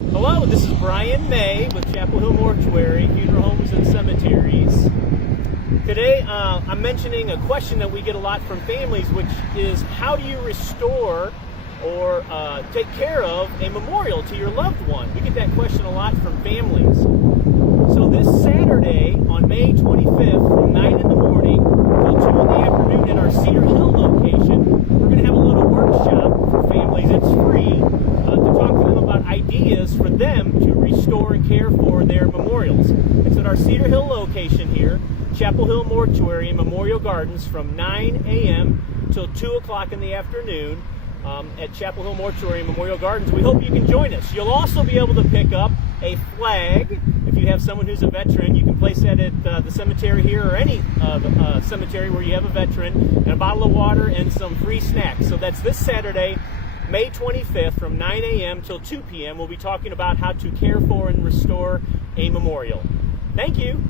Hello, this is Brian May with Chapel Hill Mortuary, Funeral Homes and Cemeteries. Today, I'm mentioning a question that we get a lot from families, which is how do you restore or take care of a memorial to your loved one? We get that question a lot from families. So this Saturday on May 25th from 9 in the morning till 2 in the afternoon at our Cedar Hill location, we're going to have a little workshop for families. It's free to talk to them about ideas for them to restore and care for their memorials. It's at our Cedar Hill location here, Chapel Hill Mortuary in Memorial Gardens from 9 a.m. till 2 o'clock in the afternoon at Chapel Hill Mortuary in Memorial Gardens. We hope you can join us. You'll also be able to pick up a flag. If you have someone who's a veteran, you can place that at the cemetery here or any cemetery where you have a veteran, and a bottle of water and some free snacks. So that's this Saturday, May 25th from 9 a.m. till 2 p.m. We'll be talking about how to care for and restore a memorial. Thank you.